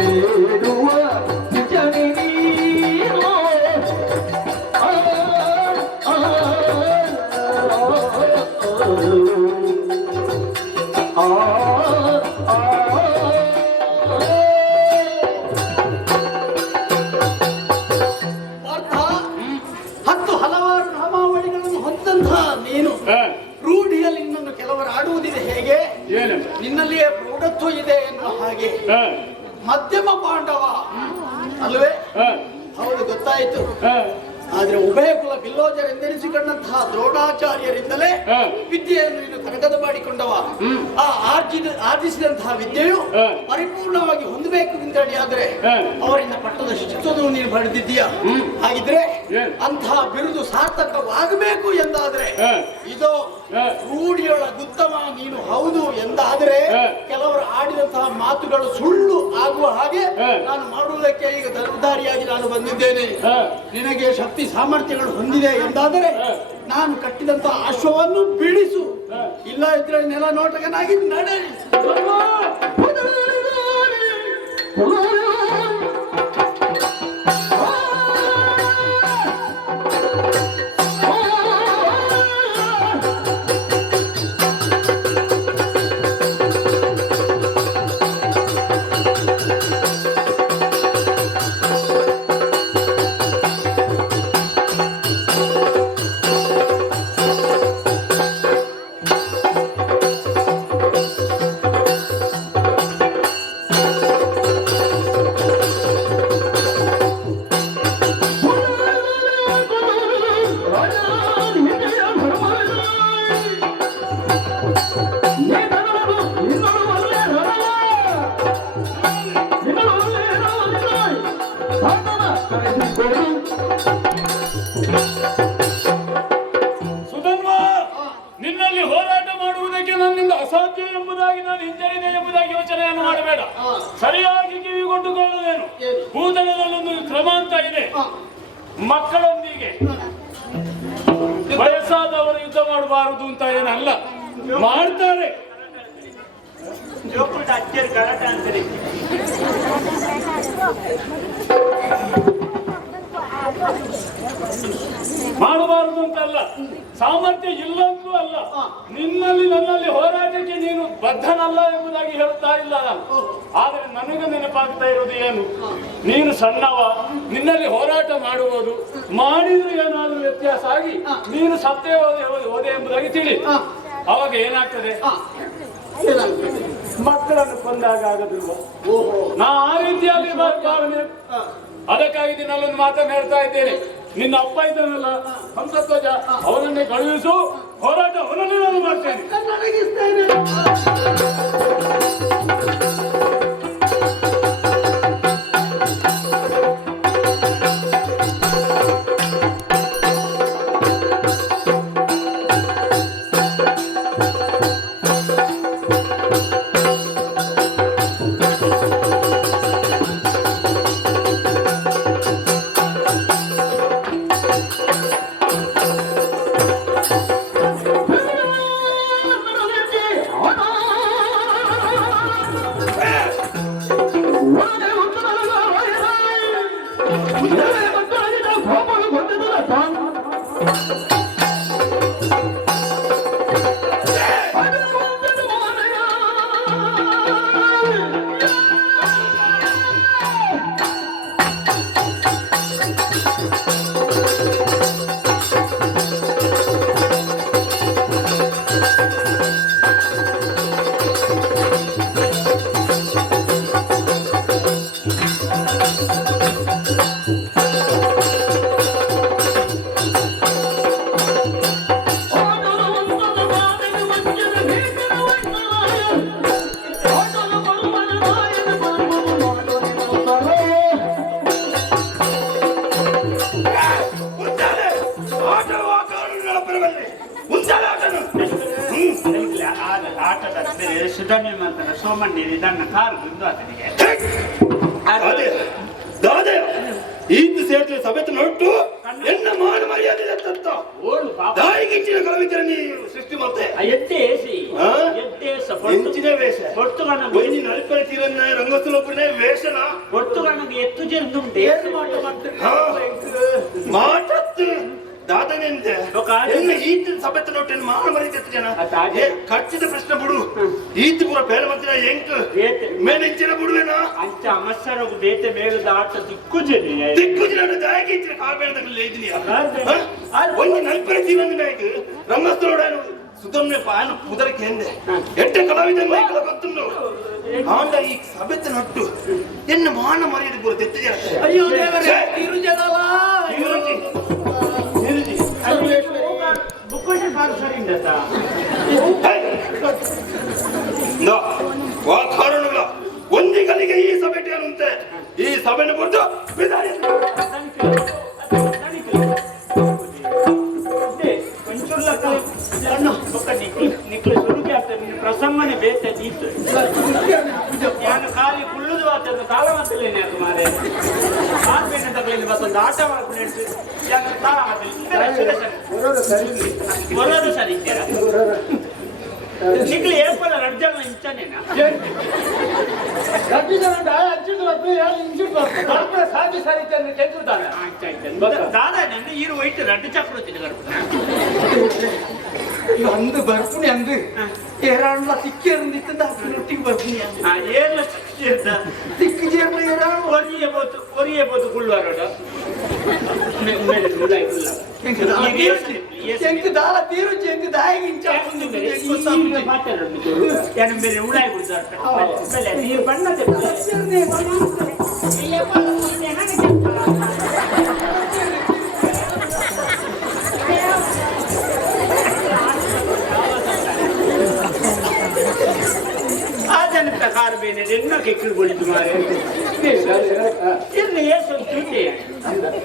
ಬೇಡುವ ನಿಜನಿ ನೀನು ಹತ್ತು ಹಲವಾರು ನಾಮಾವಳಿಗಳನ್ನು ಹೊಂದಂತಹ ನೀನು ರೂಢಿಯಲ್ಲಿ ನಿನ್ನನ್ನು ಕೆಲವರು ಆಡುವುದಿದೆ ಹೇಗೆ ನಿನ್ನಲ್ಲಿಯೇ ಪ್ರೌಢತ್ವ ಇದೆ ಎನ್ನುವ ಹಾಗೆ ಮಧ್ಯಮ ಪಾಂಡವ ಅಲ್ವೇ ಹೌದು ಗೊತ್ತಾಯಿತು ಆದ್ರೆ ಉಭಯ ಕುಲ ಬಿಲ್ಲೋಜರೆಂದೆನಿಸಿಕೊಂಡಂತಹ ದ್ರೋಣಾಚಾರ್ಯರಿಂದಲೇ ವಿದ್ಯೆಯನ್ನು ನೀನು ಕರಗತ ಮಾಡಿಕೊಂಡವ ಆ ಆರ್ಜಿಸಿದಂತಹ ವಿದ್ಯೆಯು ಪರಿಪೂರ್ಣವಾಗಿ ಹೊಂದಬೇಕು ಅಂತೇಳಿ ಆದ್ರೆ ಅವರಿಂದ ಪಟ್ಟದ ಶಿಕ್ಷಣವನ್ನು ನೀನು ಪಡೆದಿದ್ದೀಯ ಹಾಗಿದ್ರೆ ಅಂತಹ ಬಿರುದು ಸಾರ್ಥಕವಾಗಬೇಕು ಎಂದಾದ್ರೆ ಇದು ರೂಢಿಯೊಳಗುತ್ತಮ ನೀನು ಹೌದು ಎಂದಾದ್ರೆ ಕೆಲವರು ಆಡಿದಂತಹ ಮಾತುಗಳು ಸುಳ್ಳು ಆಗುವ ಹಾಗೆ ನಾನು ಮಾಡುವುದಕ್ಕೆ ಈಗ ಧರ್ಮಧಾರಿಯಾಗಿ ನಾನು ಬಂದಿದ್ದೇನೆ. ನಿನಗೆ ಶಕ್ತಿ ಸಾಮರ್ಥ್ಯಗಳು ಹೊಂದಿದೆ ಎಂದಾದರೆ ನಾನು ಕಟ್ಟಿದಂತಹ ಅಶ್ವವನ್ನು ಬಿಡಿಸು, ಇಲ್ಲ ಇದ್ರೆ ನೆಲ ನೋಟಕನಾಗಿ ನಡೆ. ಸುಧನ್ವ, ನಿನ್ನಲ್ಲಿ ಹೋರಾಟ ಮಾಡುವುದಕ್ಕೆ ನನ್ನಿಂದ ಅಸಾಧ್ಯ ಎಂಬುದಾಗಿ ನಾನು ಹಿಂಜರಿದೆ ಎಂಬುದಾಗಿ ಯೋಚನೆಯನ್ನು ಮಾಡಬೇಡ. ಸರಿಯಾಗಿ ಕಿವಿಗೊಂಡುಕೊಳ್ಳುವೇನು. ಭೂತಳದಲ್ಲೊಂದು ಕ್ರಮ ಅಂತ ಇದೆ. ಮಕ್ಕಳೊಂದಿಗೆ ವಯಸ್ಸಾದವರು ಯುದ್ಧ ಮಾಡಬಾರದು ಅಂತ ಏನಲ್ಲ, ಮಾಡ್ತಾರೆ. ಮಾಡಬಾರದು ಅಂತ ಅಲ್ಲ, ಸಾಮರ್ಥ್ಯ ಇಲ್ಲಂತೂ ಅಲ್ಲ. ನಿನ್ನಲ್ಲಿ ನನ್ನಲ್ಲಿ ಹೋರಾಟಕ್ಕೆ ನೀನು ಬದ್ಧನಲ್ಲ ಎಂಬುದಾಗಿ ಹೇಳುತ್ತಾ ಇಲ್ಲ ನಾನು. ಆದರೆ ನನಗೆ ನೆನಪಾಗ್ತಾ ಇರೋದು ಏನು, ನೀನು ಸಣ್ಣವ, ನಿನ್ನಲ್ಲಿ ಹೋರಾಟ ಮಾಡುವುದು, ಮಾಡಿದ್ರೆ ಏನಾದ್ರೂ ವ್ಯತ್ಯಾಸ ಆಗಿ ನೀನು ಸತ್ತೇ ಹೋದೆ ಎಂಬುದಾಗಿ ತಿಳಿ. ಅವಾಗ ಏನಾಗ್ತದೆ, ಮಕ್ಕಳನ್ನು ಕೊಂದಾಗ ಆಗದಿಲ್ವ? ನಾ ಆ ರೀತಿಯಲ್ಲಿ ಭಾವನೆ. ಅದಕ್ಕಾಗಿ ದಿನಲ್ಲೊಂದು ಮಾತನ್ನು ಹೇಳ್ತಾ ಇದ್ದೇನೆ. ನಿನ್ನ ಅಪ್ಪ ಇದ್ದಾನಲ್ಲ ಹಂಸಧ್ವಜ, ಅವನನ್ನೇ ಕಳುಹಿಸು, ಹೋರಾಟ ಅವನನ್ನೇ ನಾನು ಮಾಡ್ತೇನೆ. ಸುಧನ್ಯ ಮಾತಾಡ ಸೋಮಣ್ಣ ಇದನ್ನ ಕಾರು ಬಿಂದು ಆತನಿಗೆ ಈತ ಸೇರ್ತಿನ ಸಭೆತ ನೋಟ್ಟು ಎನ್ನ ಮಾನ ಮರ್ಯಾದೆ ತತ್ತ ದಾಯಿಗಿಂಚಿನ ಕಲಾವಿದರ ನೀವು ಸೃಷ್ಟಿ ಮಾಡ್ತೆ ಹೆಂಚಿನ ವೇಷ ಬೊಯ್ನಿ ನಲ್ಪರ ತೀರನ್ನ ರಂಗೋತ್ಸವ ವೇಷನಾ ಒಟ್ಟು ನನಗೆ ಎತ್ತು ಜರ್ದುಂಟು ಏನು ಮಾಡ್ತಾರೆ ಮಾಟತ್ತು ದಾದನೆಂದೆ ಎಲ್ಲ ಈತ ಸಭೆತ ನೋಟೇನು ಮಾಡ ಮರಿತೆತ್ತು ಜನ ಖರ್ಚಿದ ಪ್ರಶ್ನೆ ಬಿಡು ಈತ ಪೂರ ಬೇರೆ ಮಂತ್ರ ಎಂಕ್ ಮೇನೆಂಚಿನ ಬಿಡುವೇನಾ ಅಂಚ ಅಮಸ್ಸರಗು ಬೇತೆ ಮೇಲದ ಆಟ ದಿಕ್ಕುಜನಿ ದಾಯಕ ಇಚ್ಚಿನ ಕಾಬೇಡದಲ್ಲಿ ಇದೀನಿ ಒಂದು ನಲ್ಪರ ಜೀವನ ನಾಯಕ ರಂಗಸ್ಥಳೋಡನು ಸುಧಮ್ಯ ಪಾಯನ ಪುದರಕ್ಕೆ ಎಂದೆ ಎಟ್ಟ ಕಲಾವಿದ ನಾಯಕಲ ಗೊತ್ತುಂಡು ಆಂಡ ಈ ಸಭೆತ ನಟ್ಟು ಎನ್ನ ಮಾನ ಮರ್ಯಾದೆ ಪೂರ ತೆತ್ತು ಜನ ಅಯ್ಯೋ ದೇವರೇ ತಿರುಜನಲ ಬುಕ್ಕುಶ ಕಾರು ಸರಿಂದ ಕಾರಣಗಳ ಒಂದಿಗಲಿಗೆ ಈ ಸಭೆ ಅನ್ನುಂತೆ ಈ ಸಭೆನ ಬಂದು ಪ್ರಸಂಗನೆ ಬೇತೆ ದೀಪ ನಾನು ಖಾಲಿ ಕುಳ್ಳುದು ಆತನ್ನು ತಾಳ ಮಾತಲೇನೆ ಅದು ಮಾರೆ ಆರ್ಬೇನೆ ತಗಲಿಂದ ಮತ್ತೊಂದು ಆಟ ಮಾಡ್ಕೊಂಡು ತಾಳ ಬರೋದು ಸರಿ ಇದ್ದೀರಾ ನಿಕ್ಲಿ ಏಪಲ್ಲ ರಡ್ಜನ ಇಂಚನೇನಾ ದಾದಾ ನನ್ನ ಈರು ವೈಟ್ ರಡ್ಡು ಚಕ್ರ ಅಂದು ಬರ್ಪುಣಿ ಅಂದು ಏರಾಣ್ಲ ಸಿಕ್ಕಿರ್ನಿತ್ತು ನೊಟ್ಟಿಗೆ ಬರ್ಪುಣಿ ಏನು ಸಿಕ್ಕಿ ಜೇರ್ನ ಏರಾಣ್ ಒರಿಯಬಹುದು ಕುಳ್ಳುವಾರೋಡ ಎಂಕ್ ದಾಲ ತೀರು ಎಂಕ್ ದಾಯಿಗಿಂಚ ಏನು ಬೇರೆ ಉಳಾಯಿ ಬಿಡ್ತಾರೆ ನೀರು ಬಣ್ಣದ प्रकार बेने रेन्ना के किल बोली तुम्हारे इन्हें ये सब चुके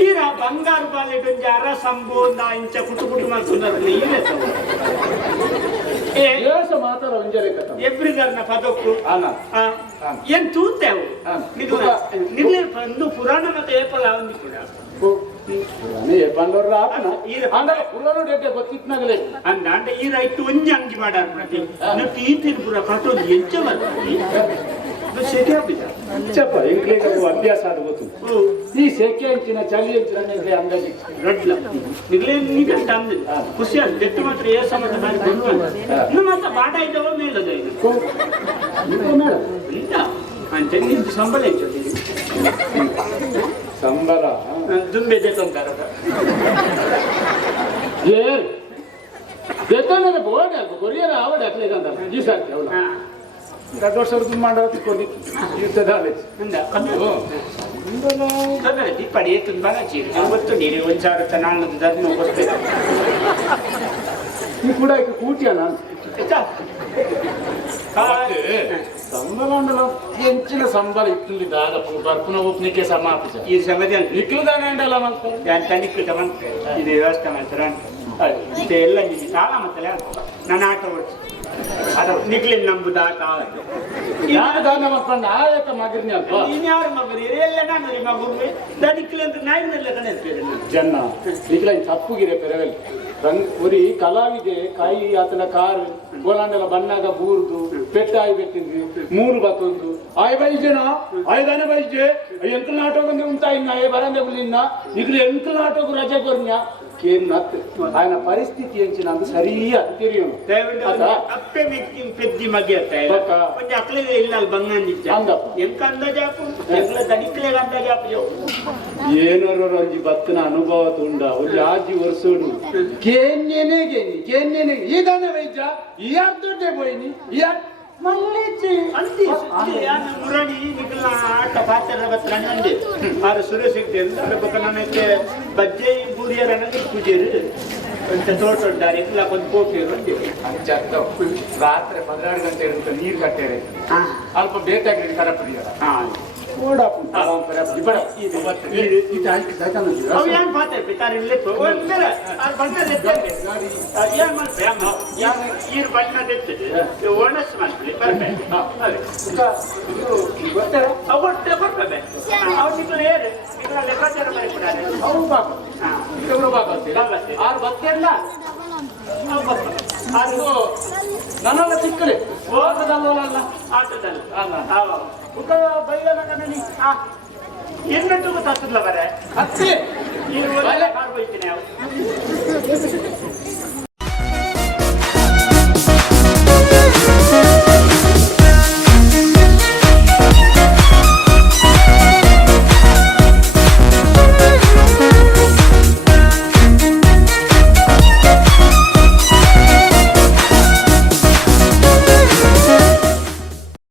इरा बंगार वाले बंजारा संबोधा इंचा कुटु कुटु मार सुनर नहीं है तो ये सब माता रंजरे कथा एवरी करना पदोक्कु आना ये तूते हो निदुना निल्ले पंदु पुराण मत ये पला उन्दी कुड़ा ನೀ ಬಂದೋರ ಆಪನ ಅಂಡ ಪುಲ್ಲನು ಡೇಟೆ ಗೊತ್ತಿತ್ನಾಗಲೇ ಅಂಡ ಈ ರೈಟ್ ಒಂಜಿ ಅಂಗಿ ಮಾಡಾರ ಪ್ರತಿ ನಟಿ ಈತಿನ ಪುರ ಕಟ್ಟೋದು ಎಂಚ ಬರ್ತಿ ಅದು ಸೆಕೆ ಬಿಡ ಚಪ್ಪ ಇಂಗ್ಲಿಷ್ ಅಭ್ಯಾಸ ಅದು ಗೊತ್ತು ಈ ಸೆಕೆ ಅಂಚಿನ ಚಳಿ ಅಂಚಿನ ಮೇಲೆ ಅಂದಾಜಿ ರಡ್ಲ ನಿಗ್ಲೇ ನೀಗ ತಂದೆ ಖುಷಿ ಅಂತ ಬೆಟ್ಟು ಮಾತ್ರ ಏ ಸಮತ ಮಾಡಿ ಬಂದು ಇನ್ನು ಮಾತ್ರ ಬಾಟ ಇದ್ದವ ಮೇಲದ ಇದು ಇದು ಮೇಡ ಇಲ್ಲ ಅಂತ ನಿಂದು ಸಂಬಳ ಹೆಚ್ಚು ಸಂಬಳ ದುಂಬೆ ದೇತಂತಾರ ಏ ದೇತನ ಬೋರ್ಡ್ ಅಲ್ಕೋ ಕೊರಿಯರ್ ಆವಡ ಅಟ್ಲೇ ಕಂತ ಈ ಸಾಧ್ಯ ಅವಳ ಎರಡು ವರ್ಷ ಮಾಡೋದು ಕೊಡಿ ಇರ್ತದಾಲೆ ಅಂದ ಕಮ್ಮಿ ಕನ್ನಡಿ ಪಡೆಯತ್ತು ಬರಚಿ ಅವತ್ತು ನೀರು ಒಂಚಾರು ನಾನು ಧರ್ಮ ಬರ್ತೇನೆ ಈ ಕೂಡ ಕೂಟಿಯ ನಾನು ಸಂಬಳ ಎಂಚಿನ ಸಂಬಳ ಇಟ್ಟು ದಾದ ಬರ್ಪುನ ಒಪ್ನಿಕೆ ಸಮಾಪಿಸ ಈ ಸಮಯ ನಿಕ್ಲದಾನೆ ಅಂಡಲ್ಲ ಮಾಡ್ತಾರೆ ಯಾನ್ ತನಿಖೆ ತಗೊಂಡು ಇದು ವ್ಯವಸ್ಥೆ ಮಾಡ್ತಾರ ಎಲ್ಲ ನಿಮಗೆ ಸಾಲ ಮತ್ತಲ್ಲ ನನ್ನ ಆಟ ಓಡಿಸಿ ಅದು ನಿಕ್ಲಿನ ನಂಬುದು ಆಟ ಯಾರು ದಾನ ಮಾಡ್ಕೊಂಡು ಆಯಕ ಮಗರ್ನಿ ಅಲ್ಪ ಇನ್ಯಾರು ಮಗರಿ ಎಲ್ಲ ನಾನು ಮಗುರ್ವೆ ದನಿಕ್ಲಿ ಅಂತ ನಾಯಿ ಮೇಲೆ ಕಣಿಸ್ತೀರಿ ಜನ್ನ ನಿಕ್ಲ ತಪ್ಪುಗಿರೆ ಪೆರವೆಲ್ ಒರಿ ಕಲಾವಿದೆ ಕಾಯಿ ಆತನ ಕಾರು ಗೋಲಾಂಡಲ ಬಣ್ಣಾಗ ಬೂರ್ದು ಪೆಟ್ಟಾಯಿ ಬೆಟ್ಟಿದ್ವಿ ಮೂರು ಬತ್ತೊಂದು ಆಯ್ ಬೈಜನ ಆಯ್ದಾನೆ ಬೈಜೆ ಎಂಕಲ್ ನಾಟಕ ಉಂಟಾ ಇನ್ನ ಆಯ್ ಬರಂದೆ ಇನ್ನ ನಿಕ್ಲಿ ಎಂಕಲ್ ನಾಟಕ ರಜೆ ಕೊರ್ನ್ಯ ಕೇನ್ ನತ್ ఆయన ಪರಿಸ್ಥಿತಿ ಎಂಚಿ ನಮ್ಗೆ ಸರಿಯ ತಿರಿಯೋನು ಅಪ್ಪೆ ಮಿಕ್ಕಿ ಪೆದ್ದಿ ಮಗೆ ಕೊಂಚ ಅಕ್ಲಿಗೆ ಇಲ್ಲ ಅಲ್ಲಿ ಬಂಗಂದಿಚ್ಚ ಎಂಕ ಅಂದಾಜಾಪು ಎಂಕಲ ದನಿಕ್ಲೆಗ ಅಂದಾಜಾಪು ಏನಾರ ಒಂಜಿ ಬತ್ತನ ಅನುಭವ ತುಂಡ ಒಂಜಿ ಆಜಿ ವರ್ಷೋಡು ಕೇನ್ಯನೇ ಕೇನ್ಯನೇ ಈದಾನ ವೈದ್ಯ ಈ ಅರ್ಧೊಡ್ಡೆ ಬೋಯ್ನಿ ಈ ಮಲ್ಲಿಚಿ ಅಂತಿ ಮುರಣಿ ನಿಕಲ ಆಟ ಪಾತ್ರ ಬತ್ರ ಅಂದೆ ಆರು ಸುರೇಶ್ ಅಂತ ಬಕನಕ್ಕೆ ಬಜ್ಜೆ ಬೂರಿಯರ ನನಗೆ ಪೂಜೆರು ಅಂತ ತೋಟೊಡ್ಡಾರೆ ಇಲ್ಲ ಒಂದು ಕೋಪಿಯರು ಅಂದೆ ಅಂಚ ರಾತ್ರಿ 12 ಗಂಟೆ ಇರುತ್ತೆ ನೀರು ಕಟ್ಟೇರೆ ಅಲ್ಪ ಬೇಕಾಗಿ ಕರಪಡಿಯ ಓಡಾಪು ಬಡ ಇದು ಅವು ಏನು ಪಾತ್ರ ಪಿತಾರ ಇಲ್ಲೇ ಒಂದರ ಅದು ಬಣ್ಣದ ಎತ್ತಂಗೆ ಏನು ಮಾಡ್ತಾರೆ ಈರು ಬಣ್ಣದ ಎತ್ತದೆ ಒಣಸ್ ಮಾಡ್ತೀವಿ ಬರ್ಬೇಕು ಗೊತ್ತಾರ ಅವಟ್ಟೆ ಬರ್ಬೇಕು ಅವ್ರು ನಿಕ್ಕಲು ಏರು ನಿಕ್ಕಲ ಲೆಕ್ಕಾಚಾರ ಮಾಡಿಕೊಡಾರೆ ಅವು ಬಾಕು ಇವರು ಬಾಕು ಆರು ಬತ್ತೆಲ್ಲ ಅದು ನನ್ನೆಲ್ಲ ಚಿಕ್ಕಲೆ ಓಟದಲ್ಲ ಆಟದಲ್ಲ ఒక బయలునగనని ఎన్నట్టుకు తత్తుల వరే ಅತ್ತೆ ఈ రోజు కారు పోయినావు